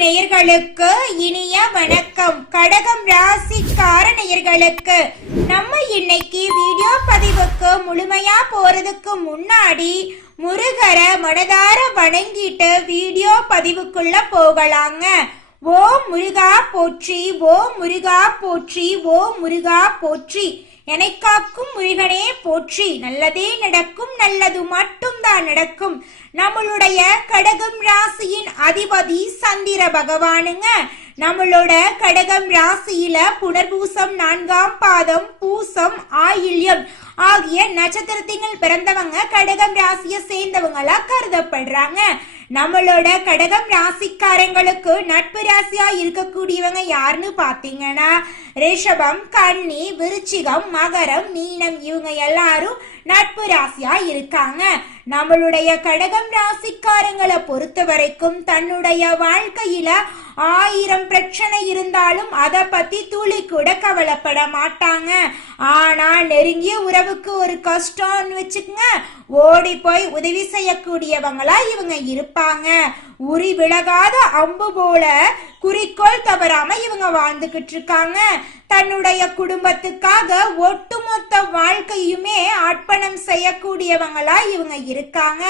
நேயர்களுக்கு இனிய வணக்கம். கடகம் ராசிக்கார நேயர்களுக்கு நம்ம இன்னைக்கு வீடியோ பதிவுக்கு முழுமையா போறதுக்கு முன்னாடி முருகர மனதார வணங்கிட்டு வீடியோ பதிவுக்குள்ள போகலாங்க. ஓம் முருகா போற்றி, ஓம் முருகா போற்றி, ஓம் முருகா போற்றி. எனக்காக்கும் முருகனே போற்றி. நல்லதே நடக்கும், நல்லது மட்டும்தான் நடக்கும். நம்மளுடைய கடகம் ராசியின் அதிபதி சந்திர பகவானுங்க. நம்மளோட கடகம் ராசியில புனர்பூசம் 4ஆம் பாதம், பூசம், ஆயில்யம் ஆகிய நட்சத்திரத்திங்கள் பிறந்தவங்க கடகம் ராசியை சேர்ந்தவங்களா கருதப்படுறாங்க. நம்மளோட கடகம் ராசிக்காரங்களுக்கு நட்பு ராசியா இருக்கக்கூடியவங்க யாருன்னு பாத்தீங்கன்னா ரிஷபம், கன்னி, விருச்சிகம், மகரம், மீனம் இவங்க எல்லாரும் நட்பு ராசியா இருக்காங்க. நம்மளுடைய கடகம் ராசிக்காரங்களை பொறுத்த வரைக்கும் தன்னுடைய வாழ்க்கையில 1000 பிரச்சனை இருந்தாலும் அதை பத்தி துளி கூட கவலைப்பட மாட்டாங்க. ஆனா நெருங்கிய உறவுக்கு ஒரு கஷ்டம்னு வச்சுக்கங்க, ஓடி போய் உதவி செய்யக்கூடியவங்களா இவங்க இருப்பாங்க. உரி விலகாத அம்பு போல குறிக்கோள் தவறாம இவங்க வாழ்ந்துகிட்டு இருக்காங்க. தன்னுடைய குடும்பத்துக்காக ஒட்டுமொத்த வாழ்க்கையுமே அர்ப்பணம் செய்யக்கூடியவங்களா இவங்க இருக்காங்க.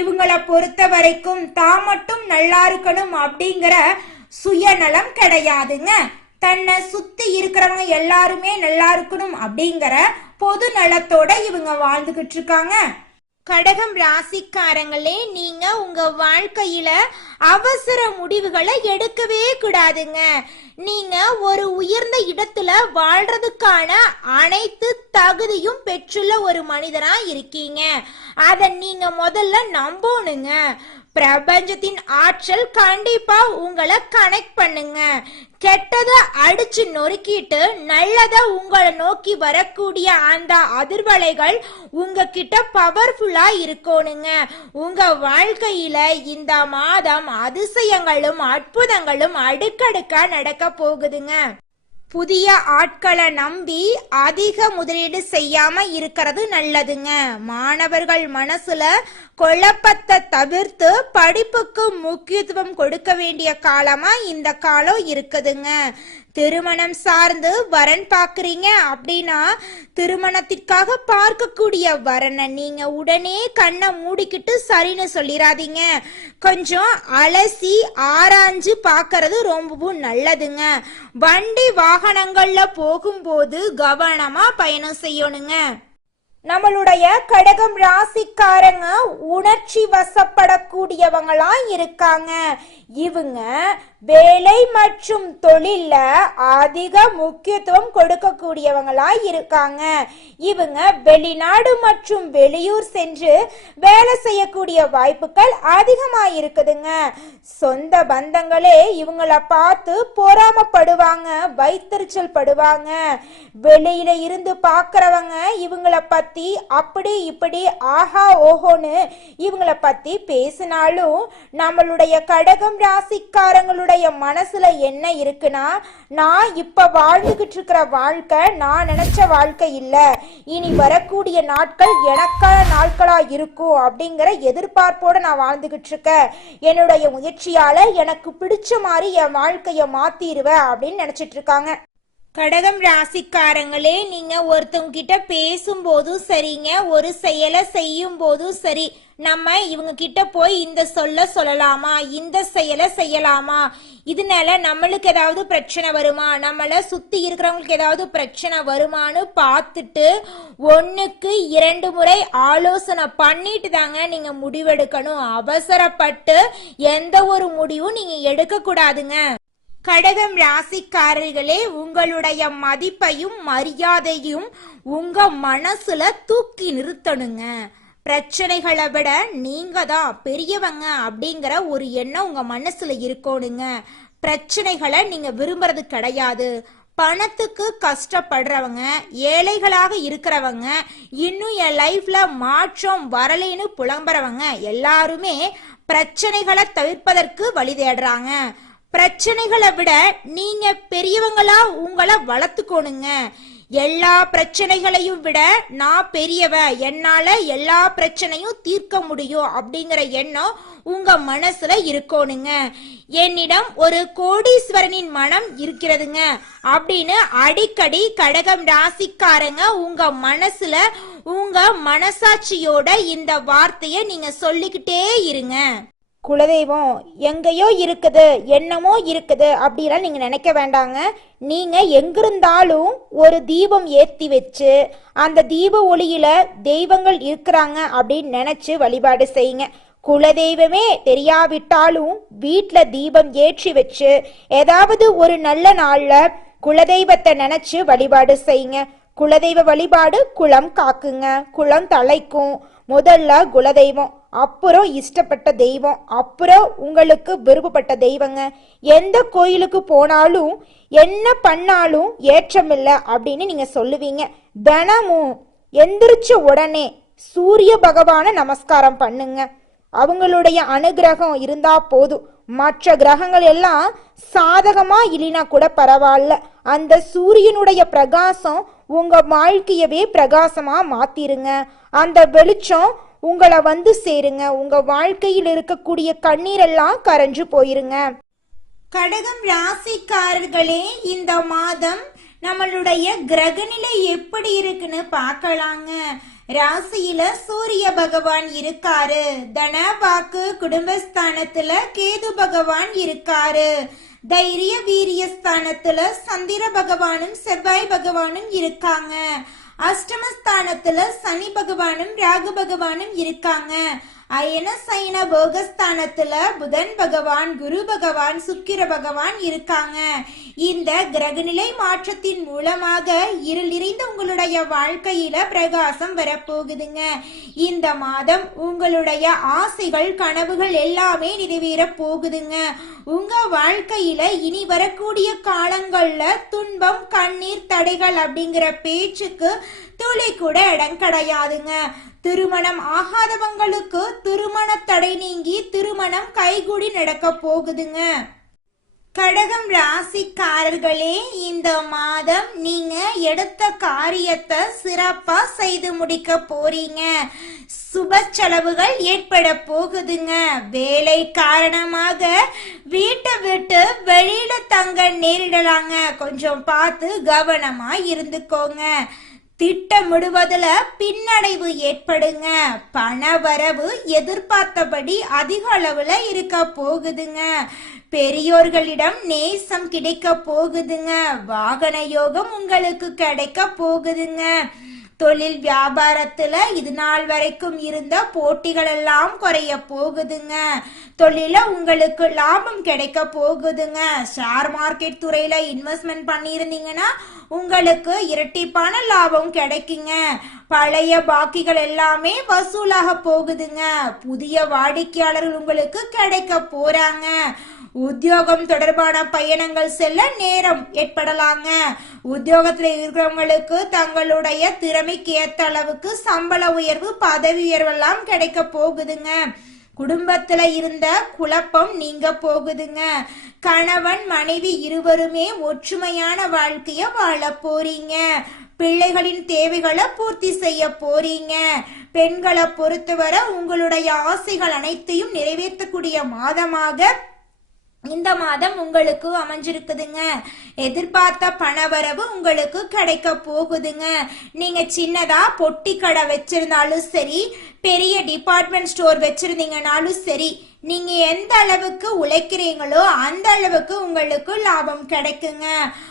இவங்களை பொறுத்த வரைக்கும் தான் மட்டும் நல்லா இருக்கணும் அப்படிங்கிற சுயநலம் கிடையாதுங்க. தன்னை சுத்தி இருக்கிறவங்க எல்லாருமே நல்லா இருக்கணும் அப்படிங்கிற பொது நலத்தோட இவங்க வாழ்ந்துகிட்டு இருக்காங்க. கடகம் ராசிக்காரங்களே, நீங்க உங்க வாழ்க்கையில அவசர முடிவுகளை எடுக்கவே கூடாதுங்க. நீங்க ஒரு உயர்ந்த இடத்துல வாழ்றதுக்கான அனைத்து தகுதியும் பெற்றுள்ள ஒரு மனிதரா இருக்கீங்க. அத நீங்க முதல்ல நம்பணுங்க. பிரபஞ்சத்தின் ஆற்றல் கண்டிப்பா உங்களை கனெக்ட் பண்ணுங்க. கெட்டதை அடிச்சு நொறுக்கிட்டு நல்லத உங்களை நோக்கி வரக்கூடிய அந்த அதிர்வலைகள் உங்ககிட்ட பவர்ஃபுல்லா இருக்கணுங்க. உங்க வாழ்க்கையில இந்த மாதம் அதிசயங்களும் அற்புதங்களும் அடுக்கடுக்கா நடக்க போகுதுங்க. புதிய ஆட்களை நம்பி அதிக முதலீடு செய்யாம இருக்கிறது நல்லதுங்க. மாணவர்கள் மனசுல குழப்பத்தை தவிர்த்து படிப்புக்கு முக்கியத்துவம் கொடுக்க வேண்டிய காலமா இந்த காலம் இருக்குதுங்க. திருமணம் சார்ந்து வரன் பாக்குறீங்க அப்படின்னா திருமணத்திற்காக பார்க்கக்கூடிய வரனை நீங்க உடனே கண்ணை மூடிக்கிட்டு சரின்னு சொல்லிடாதீங்க. கொஞ்சம் அலசி ஆராய்ஞ்சு பாக்குறது ரொம்பவும் நல்லதுங்க. வண்டி வாகனங்கள்ல போகும்போது கவனமா பயணம் செய்யணுங்க. நம்மளுடைய கடகம் ராசிக்காரங்க உணர்ச்சி வசப்படக்கூடியவங்களா இருக்காங்க. இவங்க வேலை மற்றும் தொழில அதிக முக்கியத்துவம் கொடுக்கக்கூடியவங்களா இருக்காங்க. இவங்க வெளிநாடு மற்றும் வெளியூர் சென்று வேலை செய்யக்கூடிய வாய்ப்புகள் அதிகமா இருக்குதுங்க. சொந்த பந்தங்களே இவங்கள பார்த்து பொறாமப்படுவாங்க, வைத்தறிச்சல் படுவாங்க. வெளியில இருந்து பாக்குறவங்க இவங்கள பத்தி அப்படி இப்படி ஆஹா ஓஹோன்னு இவங்கள பத்தி பேசினாலும் நம்மளுடைய கடகம் ராசிக்காரங்களுடைய மனசுல என்ன இருக்குன்னா, நான் இப்ப வாழ்ந்துகிட்டு இருக்கிற வாழ்க்கை நான் நினைச்ச வாழ்க்கை இல்ல, இனி வரக்கூடிய நாட்கள் எனக்கான நாட்களா இருக்கும் அப்படிங்கிற எதிர்பார்ப்போட நான் வாழ்ந்துகிட்டு இருக்கேன். என்னுடைய முயற்சியால எனக்கு பிடிச்ச மாதிரி என் வாழ்க்கைய மாத்திருவேன் அப்படின்னு நினைச்சிட்டு இருக்காங்க. கடகம் ராசிக்காரங்களே, நீங்க ஒருத்தவங்க கிட்ட பேசும்போதும் சரிங்க, ஒரு செயலை செய்யும் போதும் சரி, நம்ம இவங்க கிட்ட போய் இந்த சொல்ல சொல்லலாமா, இந்த செயலை செய்யலாமா, இதனால நம்மளுக்கு ஏதாவது பிரச்சனை வருமா, நம்மள சுத்தி இருக்கிறவங்களுக்கு ஏதாவது பிரச்சனை வருமானு பார்த்துட்டு 1க்கு 2 முறை ஆலோசனை பண்ணிட்டு தாங்க நீங்க முடிவெடுக்கணும். அவசரப்பட்டு எந்த ஒரு முடிவும் நீங்க எடுக்க கூடாதுங்க. கடகம் ராசிக்காரர்களே, உங்களுடைய மதிப்பையும் மரியாதையும் உங்க மனசுல தூக்கி நிறுத்தணுங்க. பிரச்சனைகளை விட நீங்க தான் பெரியவங்க அப்படிங்கிற ஒரு எண்ணம் உங்க மனசுல இருக்கணுங்க. பிரச்சனைகளை நீங்க விரும்புறது கிடையாது. பணத்துக்கு கஷ்டப்படுறவங்க, ஏழைகளாக இருக்கிறவங்க, இன்னும் என் லைஃப்ல மாற்றம் வரலைன்னு புலம்புறவங்க எல்லாருமே பிரச்சனைகளை தவிர்ப்பதற்கு வழி தேடுறாங்க. பிரச்சனைகளை விட நீங்க பெரியவங்களா உங்களை வளர்த்துக்கோணுங்க. எல்லா பிரச்சனைகளையும் விட நான் பெரியவ, என்னால எல்லா பிரச்சனையும் தீர்க்க முடியும் அப்படிங்கிற எண்ணம் உங்க மனசுல இருக்கணுங்க. என்னிடம் ஒரு கோடீஸ்வரனின் மனம் இருக்கிறதுங்க அப்படின்னு அடிக்கடி கடகம் ராசிக்காரங்க உங்க மனசுல உங்க மனசாட்சியோட இந்த வார்த்தைய நீங்க சொல்லிக்கிட்டே இருங்க. குலதெய்வம் எங்கேயோ இருக்குது, என்னமோ இருக்குது அப்படிலாம் நீங்க நினைக்க வேண்டாங்க. நீங்க எங்கிருந்தாலும் ஒரு தீபம் ஏத்தி வச்சு அந்த தீப ஒளியில தெய்வங்கள் இருக்கிறாங்க அப்படின்னு நினைச்சு வழிபாடு செய்யுங்க. குலதெய்வமே தெரியாவிட்டாலும் வீட்டுல தீபம் ஏற்றி வச்சு ஏதாவது ஒரு நல்ல நாள்ல குலதெய்வத்தை நினைச்சு வழிபாடு செய்யுங்க. குலதெய்வ வழிபாடு குலம் காக்குங்க, குலம் தலைக்கும். முதல்ல குலதெய்வம், அப்புறம் இஷ்டப்பட்ட தெய்வம், அப்புறம் உங்களுக்கு விருப்பப்பட்ட தெய்வங்க. எந்த கோயிலுக்கு போனாலும் என்ன பண்ணாலும் ஏற்றமில்லை அப்படின்னு நீங்க சொல்லுவீங்க. தினமும் எந்திரிச்ச உடனே சூரிய பகவான நமஸ்காரம் பண்ணுங்க. அவங்களுடைய அனுகிரகம் இருந்தா போதும். மற்ற கிரகங்கள் எல்லாம் சாதகமா இல்லைனா கூட பரவாயில்ல, அந்த சூரியனுடைய பிரகாசம் உங்க வாழ்க்கையவே பிரகாசமா மாத்திருங்க. அந்த வெளிச்சம் உங்களை வந்து சேருங்க. உங்க வாழ்க்கையில் இருக்கக்கூடிய கண்ணீரெல்லாம் கரைஞ்சு போயிருங்க. கடகம் ராசிக்காரர்களே, இந்த மாதம் நம்மளுடைய கிரகநிலை எப்படி இருக்குன்னு பார்க்கலாங்க. ராசியில சூரிய பகவான் இருக்காரு, தன வாக்கு குடும்பஸ்தானத்துல கேது பகவான் இருக்காரு, தைரிய வீரியஸ்தானத்துல சந்திர பகவானும் செவ்வாய் பகவானும் இருக்காங்க, அஷ்டமஸ்தானத்துல சனி பகவானும் ராகு பகவானும் இருக்காங்க, அயன சைன போகஸ்தானத்துல புதன் பகவான் குரு பகவான் சுக்கிர பகவான் இருக்காங்க. இந்த கிரகநிலை மாற்றத்தின் மூலமாக இருள் நிறைந்த உங்களுடைய வாழ்க்கையில பிரகாசம் வரப்போகுதுங்க. இந்த மாதம் உங்களுடைய ஆசைகள் கனவுகள் எல்லாமே நிறைவேற போகுதுங்க. உங்க வாழ்க்கையில இனி வரக்கூடிய காலங்கள்ல துன்பம் கண்ணீர் தடைகள் அப்படிங்கிற பேச்சுக்கு துளி கூட இடம் கிடையாதுங்க. திருமணம் ஆகாதவங்களுக்கு திருமண தடை நீங்கி திருமணம் கைகூடி நடக்க போகுதுங்க. கடகம் ராசிக்காரர்களே, இந்த மாதம் நீங்க எடுத்த காரியத்தை சிறப்பா செய்து முடிக்க போறீங்க. சுப செலவுகள் ஏற்பட போகுதுங்க. வேலை காரணமாக வீட்டை விட்டு வெளியில தங்க நேரிடலாங்க. கொஞ்சம் பார்த்து கவனமா இருந்துக்கோங்க. திட்டமிடுவதுல பின்னடைவு ஏற்படுங்க. பண வரவு எதிர்பார்த்தபடி அதிக அளவுல இருக்க போகுதுங்க. பெரியோர்களிடம் நேசம் கிடைக்க போகுதுங்க. வாகன யோகம் உங்களுக்கு கிடைக்க போகுதுங்க. தொழில் வியாபாரத்துல இது நாள் வரைக்கும் இருந்த போட்டிகள் எல்லாம் குறைய போகுதுங்க. தொழில உங்களுக்கு லாபம் கிடைக்க போகுதுங்க. ஷேர் மார்க்கெட் துறையில இன்வெஸ்ட்மெண்ட் பண்ணியிருந்தீங்கன்னா உங்களுக்கு இரட்டிப்பான லாபம் கிடைக்குங்க. பழைய பாக்கிகள் எல்லாமே வசூலாக போகுதுங்க. புதிய வாடிக்கையாளர்கள் உங்களுக்கு கிடைக்க போறாங்க. உத்தியோகம் தொடர்பான பயணங்கள் செல்ல நேரம் ஏற்படலாங்க. உத்தியோகத்துல இருக்கிறவங்களுக்கு தங்களுடைய திறமைக்கு ஏத்த அளவுக்கு சம்பள உயர்வு பதவி உயர்வு எல்லாம் கிடைக்க போகுதுங்க. குடும்பத்துல இருந்த குழப்பம் நீங்க போகுதுங்க. கணவன் மனைவி இருவருமே ஒற்றுமையான வாழ்க்கைய வாழ போறீங்க. பிள்ளைகளின் தேவைகளை பூர்த்தி செய்ய போறீங்க. பெண்களை பொறுத்தவரை உங்களுடைய ஆசைகள் அனைத்தையும் நிறைவேற்றக்கூடிய மாதமாக இந்த மாதம் உங்களுக்கு அமைஞ்சிருக்குதுங்க. எதிர்பார்த்த பணவரவு உங்களுக்கு கிடைக்க போகுதுங்க. நீங்க சின்னதா பொட்டி கடை வச்சிருந்தாலும் சரி, பெரிய டிபார்ட்மெண்ட் ஸ்டோர் வச்சிருந்தீங்கனாலும் சரி, நீங்க எந்த அளவுக்கு உழைக்கிறீங்களோ அந்த அளவுக்கு உங்களுக்கு லாபம் கிடைக்குங்க.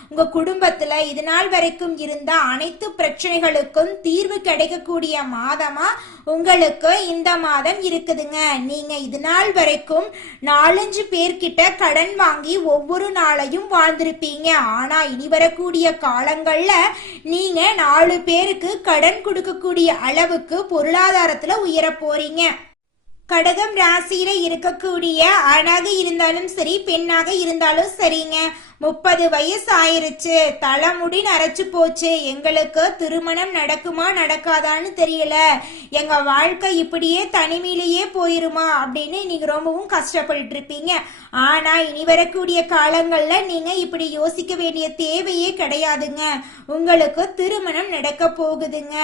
உங்க குடும்பத்துல இது நாள் வரைக்கும் இருந்த அனைத்து பிரச்சனைகளுக்கும் தீர்வு கிடைக்கக்கூடிய மாதமா உங்களுக்கு இந்த மாதம் இருக்குதுங்க. நீங்க இது நாள் வரைக்கும் 4-5 பேர்கிட்ட கடன் வாங்கி ஒவ்வொரு நாளையும் வாழ்ந்திருப்பீங்க. ஆனா இனி வரக்கூடிய காலங்கள்ல நீங்க 4 பேருக்கு கடன் கொடுக்கக்கூடிய அளவுக்கு பொருளாதாரத்துல உயர போறீங்க. கடகம் ராசியில இருக்கக்கூடிய ஆணாக இருந்தாலும் சரி, பெண்ணாக இருந்தாலும் சரிங்க, 30 வயசு ஆயிருச்சு, தலைமுடி நரைச்சு போச்சு, எங்களுக்கு திருமணம் நடக்குமா நடக்காதான்னு தெரியல, எங்க வாழ்க்கை இப்படியே தனிமையிலேயே போயிருமா அப்படின்னு நீங்க ரொம்பவும் கஷ்டப்பட்டு இருப்பீங்க. ஆனா இனி வரக்கூடிய காலங்கள்ல நீங்க இப்படி யோசிக்க வேண்டிய தேவையே கிடையாதுங்க. உங்களுக்கு திருமணம் நடக்க போகுதுங்க.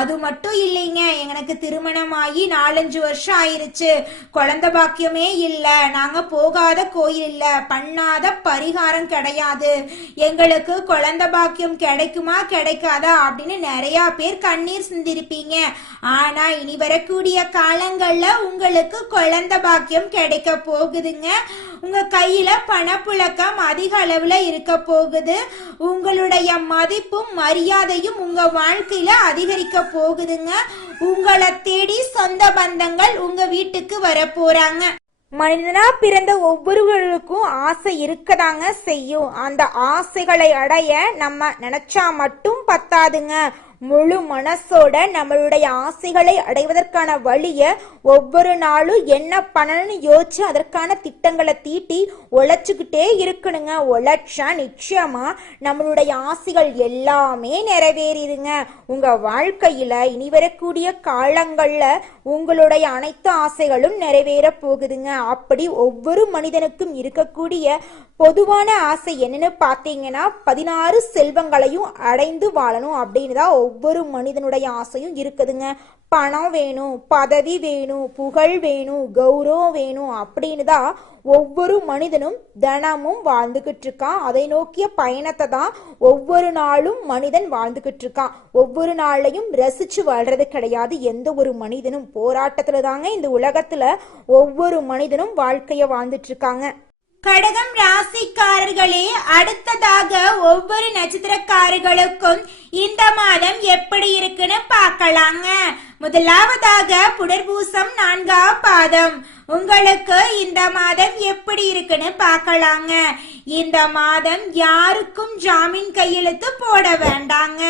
அது மட்டும் இல்லைங்க, எனக்கு திருமணம் ஆகி 4-5 வருஷம் ஆயிருச்சு, குழந்தை பாக்கியமே இல்ல, நாங்க போகாத கோயில் இல்ல, பண்ணாத பரிகாரம் கிடையாது, எங்களுக்கு குழந்தை பாக்கியம் கிடைக்குமா கிடைக்காதா அப்படின்னு நிறைய பேர் கண்ணீர் சிந்திருப்பீங்க. ஆனா இனி வரக்கூடிய காலங்கள்ல உங்களுக்கு குழந்தை பாக்கியம் கிடைக்க போகுதுங்க. உங்க கையில பணப்புழக்கம் அதிக அளவுல இருக்க போகுது. உங்களுடைய மதிப்பும் மரியாதையும் உங்க வாழ்க்கையில அதிகரிக்க போகுதுங்க. உங்களை தேடி சொந்த பந்தங்கள் உங்க வீட்டுக்கு வர போறாங்க. மனிதனா பிறந்த ஒவ்வொருவருக்கும் ஆசை இருக்கதாங்க செய்யும். அந்த ஆசைகளை அடைய நம்ம நினைச்சா மட்டும் பத்தாதுங்க. முழு மனசோட நம்மளுடைய ஆசைகளை அடைவதற்கான வழிய ஒவ்வொரு நாளும் என்ன பண்ணணும்னு யோசிச்சு அதற்கான திட்டங்களை தீட்டி உழைச்சுக்கிட்டே இருக்கணுங்க. உழைச்சா நிச்சயமா நம்மளுடைய ஆசைகள் எல்லாமே நிறைவேறிடுங்க. உங்க வாழ்க்கையில இனி வரக்கூடிய காலங்கள்ல உங்களுடைய அனைத்து ஆசைகளும் நிறைவேற போகுதுங்க. அப்படி ஒவ்வொரு மனிதனுக்கும் இருக்கக்கூடிய பொதுவான ஆசை என்னன்னு பார்த்தீங்கன்னா 16 செல்வங்களையும் அடைந்து வாழணும் அப்படின்னு தான் ஒவ்வொரு மனிதனுடைய ஆசையும் இருக்குதுங்க. பணம் வேணும், பதவி வேணும், புகழ் வேணும், கௌரவம் வேணும் அப்படின்னு தான் ஒவ்வொரு மனிதனும் தினமும் வாழ்ந்துகிட்டு இருக்கான். அதை நோக்கிய பயணத்தை தான் ஒவ்வொரு நாளும் மனிதன் வாழ்ந்துகிட்டு இருக்கான். ஒவ்வொரு நாளையும் ரசிச்சு வாழ்றது கிடையாது. எந்த ஒரு மனிதனும் போராட்டத்துல தாங்க இந்த உலகத்துல ஒவ்வொரு மனிதனும் வாழ்க்கைய வாழ்ந்துட்டு இருக்காங்க. கடகம் ராசிக்காரர்களே, அடுத்ததாக ஒவ்வொரு நட்சத்திரக்காரர்களுக்கும் இந்த மாதம் எப்படி இருக்குன்னு பார்க்கலாங்க. முதலாவதாக புனர்பூசம் 4ஆம் பாதம். உங்களுக்கு இந்த மாதம் எப்படி இருக்குன்னு பார்க்கலாங்க. இந்த மாதம் யாருக்கும் ஜாமீன் கையெழுத்து போட வேண்டாங்க.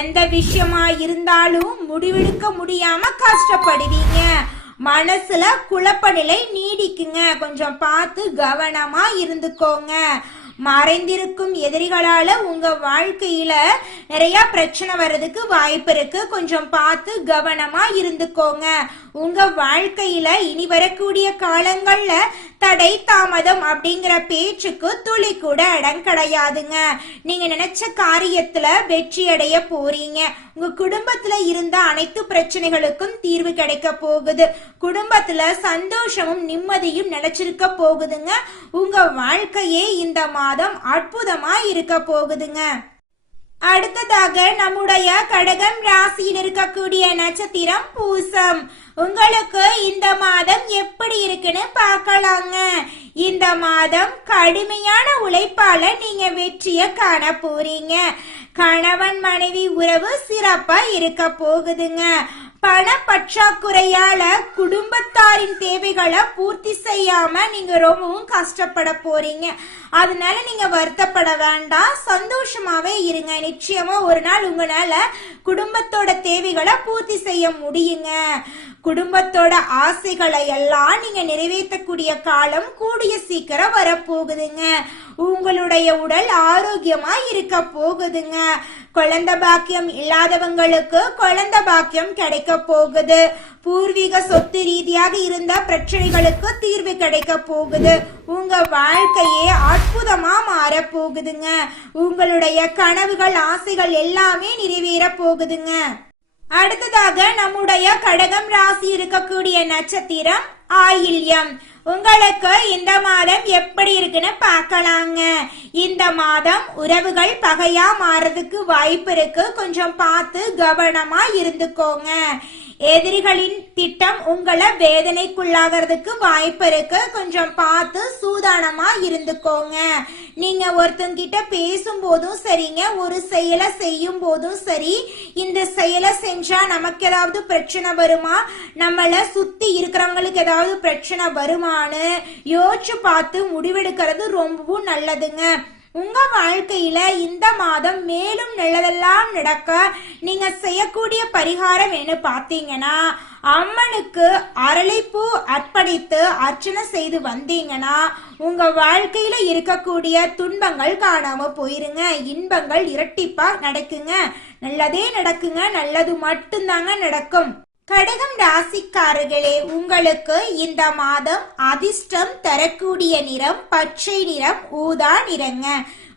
எந்த விஷயமா இருந்தாலும் முடிவெடுக்க முடியாம கஷ்டப்படுவீங்க. மனசுல குழப்ப நிலை நீடிக்குங்க. கொஞ்சம் பார்த்து கவனமா இருந்துக்கோங்க. மறைந்திருக்கும் எதிரிகளால உங்க வாழ்க்கையில நிறைய பிரச்சனை வர்றதுக்கு வாய்ப்பு இருக்கு. கொஞ்சம் பார்த்து கவனமா இருந்துக்கோங்க. உங்க வாழ்க்கையில இனி வரக்கூடிய காலங்கள்ல தடை தாமதம் அப்படிங்கிற பேச்சுக்கு துளி கூட இடம் கிடையாதுங்க. நீங்க நினைச்ச காரியத்துல வெற்றி அடைய போறீங்க. உங்க குடும்பத்துல இருந்த அனைத்து பிரச்சனைகளுக்கும் தீர்வு கிடைக்க போகுது. குடும்பத்துல சந்தோஷமும் நிம்மதியும் நிலைச்சிருக்க போகுதுங்க. உங்க வாழ்க்கையே இந்த மாதம் அற்புதமா இருக்க போகுதுங்க. அடுத்ததாக நம்முடைய கடகம் ராசியில் இருக்கக்கூடிய நட்சத்திரம் பூசம். உங்களுக்கு இந்த மாதம் எப்படி இருக்குன்னு பார்க்கலாங்க. இந்த மாதம் கடுமையான உழைப்பால நீங்க வெற்றிய காண போறீங்க. கணவன் மனைவி உறவு சிறப்பா இருக்க போகுதுங்க. பண பற்றாக்குறையால குடும்பத்தாரின் தேவைகளை பூர்த்தி செய்யாம நீங்க ரொம்பவும் கஷ்டப்பட போறீங்க. அதனால நீங்க வருத்தப்பட வேண்டாம், சந்தோஷமாவே இருங்க. நிச்சயமா ஒரு நாள் உங்களால குடும்பத்தோட தேவைகளை பூர்த்தி செய்ய முடியுங்க. குடும்பத்தோட ஆசைகளை எல்லாம் நீங்க நிறைவேற்றக்கூடிய காலம் கூடிய சீக்கிரம் வரப்போகுதுங்க. உங்களுடைய உடல் ஆரோக்கியமா இருக்க போகுதுங்க. குழந்தை பாக்கியம் இல்லாதவங்களுக்கு குழந்தை பாக்கியம் கிடைக்க போகுது. பூர்வீக சொத்து ரீதியாக இருந்த பிரச்சனைகளுக்கு தீர்வு கிடைக்க போகுது. உங்க வாழ்க்கையே அற்புதமா மாற போகுதுங்க. உங்களுடைய கனவுகள் ஆசைகள் எல்லாமே நிறைவேற போகுதுங்க. அடுத்ததாக நம்முடைய கடகம் ராசி இருக்கக்கூடிய நட்சத்திரம் ஆயில்யம். உங்களுக்கு இந்த மாதம் எப்படி இருக்குன்னு பார்க்கலாங்க. இந்த மாதம் உறவுகள் பகையா மாறதுக்கு வாய்ப்பு இருக்கு. கொஞ்சம் பார்த்து கவனமா இருந்துக்கோங்க. எதிரிகளின் திட்டம் உங்களை வேதனைக்குள்ளாகிறதுக்கு வாய்ப்பு இருக்கு. கொஞ்சம் பார்த்து சூதானமா இருந்துக்கோங்க. நீங்க ஒருத்தங்கிட்ட பேசும்போதும் சரிங்க, ஒரு செயலை செய்யும் போதும் சரி, இந்த செயலை செஞ்சா நமக்கு ஏதாவது பிரச்சனை வருமா, நம்மள சுத்தி இருக்கிறவங்களுக்கு ஏதாவது பிரச்சனை வருமானு யோசிச்சு பார்த்து முடிவெடுக்கிறது ரொம்பவும் நல்லதுங்க. உங்க வாழ்க்கையில இந்த மாதம் மேலும் நல்லதெல்லாம் நடக்க நீங்க செய்யக்கூடிய பரிகாரம் என்ன பார்த்தீங்கன்னா, அம்மனுக்கு அரளிப்பூ அர்ப்பணித்து அர்ச்சனை செய்து வந்தீங்கன்னா உங்க வாழ்க்கையில இருக்கக்கூடிய துன்பங்கள் காணாம போயிருங்க, இன்பங்கள் இரட்டிப்பா நடக்குங்க, நல்லதே நடக்குங்க, நல்லது மட்டும்தாங்க நடக்கும். கடகம் ராசிக்காரர்களே, உங்களுக்கு இந்த மாதம் அதிர்ஷ்டம் தரக்கூடிய நிறம் பச்சை நிறம், ஊதா நிறங்க.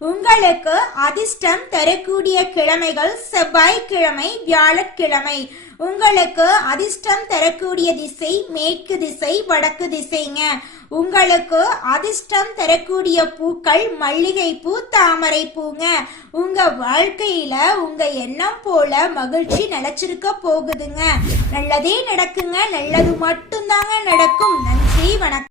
உங்களுக்கு அதிர்ஷ்டம் தரக்கூடிய கிழமைகள் செவ்வாய்க்கிழமை, வியாழக்கிழமை. உங்களுக்கு அதிர்ஷ்டம் தரக்கூடிய திசை மேற்கு திசை, வடக்கு திசைங்க. உங்களுக்கு அதிர்ஷ்டம் தரக்கூடிய பூக்கள் மல்லிகை பூ, தாமரை பூங்க. உங்க வாழ்க்கையில உங்க எண்ணம் போல மகிழ்ச்சி நிலைச்சிருக்க போகுதுங்க, நல்லதே நடக்குங்க, நல்லது மட்டும்தாங்க நடக்கும். நன்றி, வணக்கம்.